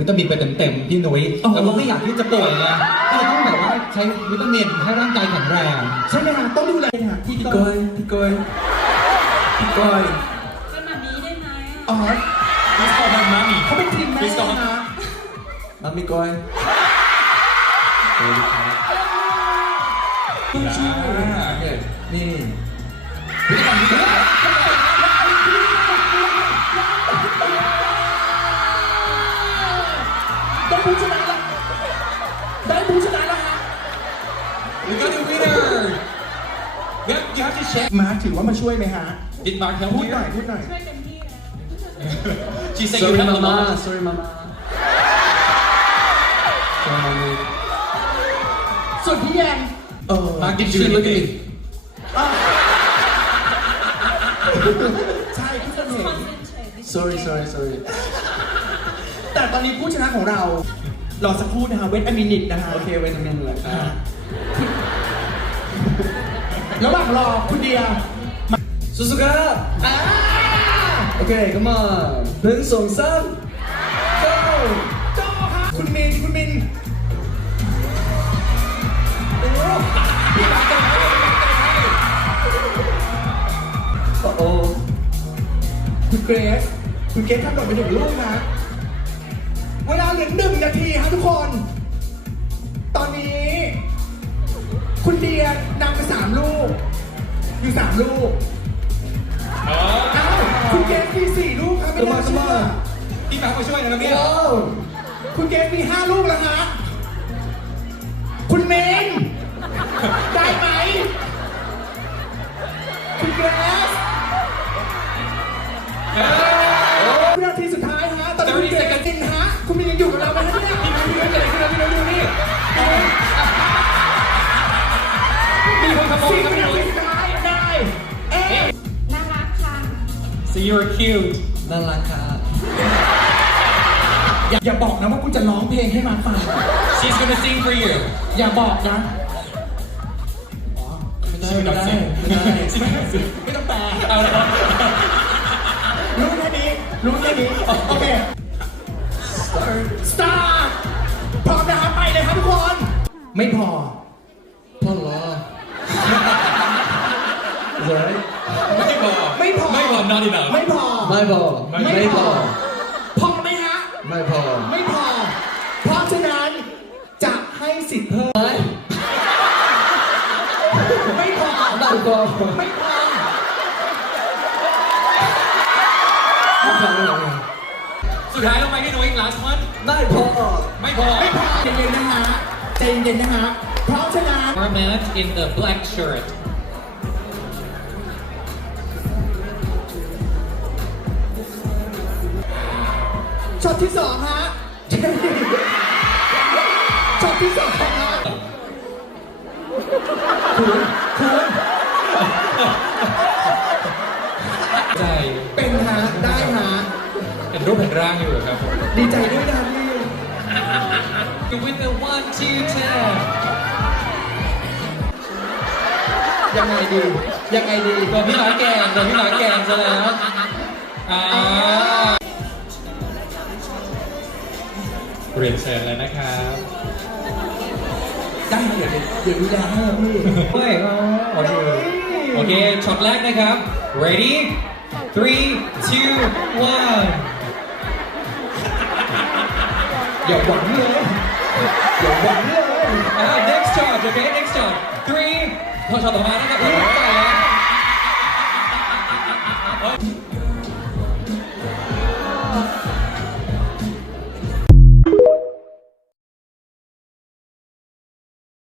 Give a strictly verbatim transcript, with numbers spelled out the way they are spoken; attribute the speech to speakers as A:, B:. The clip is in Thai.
A: วิตามินไปเต็มๆพี่นุ้ยแล้วก็ไม่อยากที่จะป่วยไงก็เลยต้องแบบว่าใช้วิตามินให้ร่างกายแข็งแรง
B: ใช่ไหมฮะต้องดูแลฮะพี่
C: พี่
B: ก้
C: ก้
B: อ
C: อย ยพี่ก้อยพี่ก้อย
D: เป็นแบบนี้ได้ไหม
B: อ๋อ
A: Please call her mommy
B: เขาเป็นทีมแม่
A: Please call her
B: นะ
C: มามีก้อยสวัสดีครับ
B: คุณชื่อ
C: โอเคนี่นี่
B: ได้ผู้ชนะแล้วได้ผู้ชนะแล้วฮะ
A: We got a winner You have, you have to check
B: มาร์คถือว่ามาช่วยไหมฮะ
A: Did Mark help
B: พูด
A: you
B: หน่อยพูดหน่อย
D: ช่วยเต็มที่แล้ว
A: She said
C: sorry
A: you have a
C: mama
A: lot
C: sorry mama sorry mommy
B: ส่วนพี่แยมเออ
A: Mark did you
C: She look at
A: anything
C: me
B: อ่ะใช่ทุกคนเห็น
C: sorry sorry sorry
B: แต่ตอนนี้ผู้ชนะของเรา รอสักครู่นะฮะเวทอมินิตนะฮะ
C: โอเคไว้ทำงานเลย
B: อ่าระหว่างรอคุณเดีย
C: สุสุกะ
B: อ่า
C: โอเค come on หนึ่งสองสาม go
B: โจฮะคุณมินคุณมินโอ้พี่บาสจะให้เลย
C: โอ้โห
B: คุณเกรซคุณเกรซทำดอกไปหนึ่งลูกนะเวลาเหลือหนึ่งนาทีครับทุกคน ตอนนี้ คุณเดียนำไปสามลูก อยู่สามลูก
A: อ๋อ
B: เอ้าคุณเกรซมีสี่ลูกครับไม่น่าเชื่อ
A: พี่มาร์คมาช่วยนะเนี่ย
C: ว้าว
B: คุณเกรซมีห้าลูกแล้วฮะคุณเมนได้ไหมคุณเกรซวินาทีสุดท้ายฮะตอนนี้คุณเกรซจริงฮะคุณมินยังอยู่กับเราไหมฮะเนี่ย
A: พี่นุ้ยพี่นุ้ยเกิดอะไรขึ้นนะพี่นุ้ยดูนี่มีคนขโมย
B: สี่
A: ครับ
B: วิ
A: พี่
B: นา
A: นุ้
B: ที
A: ย
B: สุดท้ายได้เอ๊ะ
D: น่ารักค่ะ
A: So you're cute
C: น่ารักค่ะ
B: อย่าอย่าบอกนะว่าคุณจะร้องเพลงให้มาฟัง
A: She's gonna sing for you
B: อย่าบอกนะ
C: ไม่ได้ไม่ได้ไม่ได้
B: ไม่ต้องแปล
A: เอาละ
B: รู้แค่นี้รู้แค่นี้โอเค
C: start
B: start พร้อมนะครับไปเลยครับทุกคน ไม่พอ
C: พ่อเหรอ Is that right
A: ไม่พอ
B: ไม่พอ
A: ไม่พอ not enough
B: ไม่พอ
C: ไม่พอไม่พอ
B: พอไหมฮะ
C: ไม่พอ
B: ไม่พอ เพราะฉะนั้นจะให้สิทธิ์เพิ่ม
C: ไม่
B: ไม่พอ
C: ไม่พอ
B: ไม่พอ
C: ไม่พอไม่พอ
A: สุดท้ายลงไปพี่นุ้ย last one
C: ไม่พอ
A: ไม่พอ
B: ไม่พอใจเย็นๆนะฮะใจเย็นๆนะฮะเพราะฉะนั้น
A: Merman in the black shirt
B: ช็อตที่สองฮะ ช็อตที่สองฮะคุณคุณ
A: ใจ
B: เป็นฮะได้ฮะ
A: เป็นรูปแผ่นร่างอยู่ครับผม
B: ดีใจด้วยนะพี่
A: With the one two ten
B: ยังไงดี ยังไงดี
A: ตัวพี่หมาแกงตัวพี่หมาแกงซะแล้วอ่าเรียนเชิญเลยนะครับ
B: ได้เดี๋ยวเดี๋ยวดูแลให้นะพี่
A: เฮ้ยโอเคโอเคช็อตแรกนะครับ ready three two one
B: อย่าหวังเลยอย่าหวังเลย
A: อ่า next shot โอเค next shot three พอช็อตต่อมานะครับอุ้ยตายแล้ว